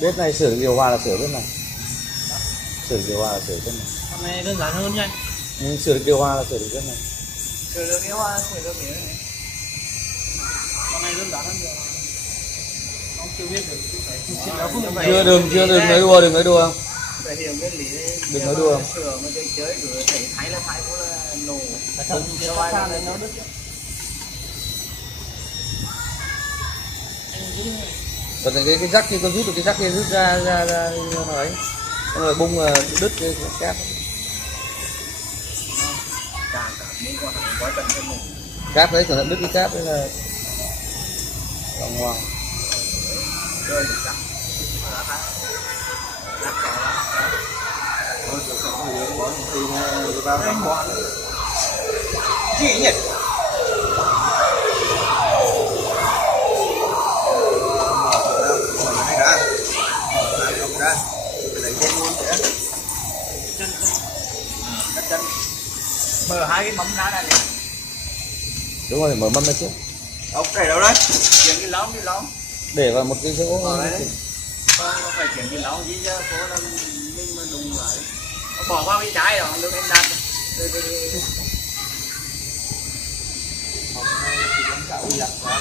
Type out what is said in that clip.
Bếp này sửa điều hòa là sửa bếp này. Sửa điều hòa là sửa bếp này. Hôm nay đơn giản hơn nha. Nhưng sửa điều hòa là sửa được bếp này. Sửa được điều hòa, sửa được cái này. Hôm nay đơn giản hơn nhiều. Không chưa biết được. Chưa đừng nói đùa, đừng nói đùa. Phải hiểu cái lý. Đừng nói đùa. Sửa mà chơi cứ thấy là phải có là nổ. Không chưa ai là nó đứt. Còn cái rắc kia con rút được cái rắc kia rút ra nó ấy. Rồi bung đứt cái cáp. Cáp đấy còn đứt cái cáp đấy là còn ngoan. Gì nhỉ? Mở hai cái mâm ra này. Đúng rồi, mở mâm ra trước. Ông để đâu đấy? Chuyển cái lóng. Để vào một cái chỗ. Không phải chuyển cái lóng gì chứ, số là mình mà đụng lại. Bỏ vào cái trái đó, lúc em đặt. Hôm nay thì cũng cậu giặt ra.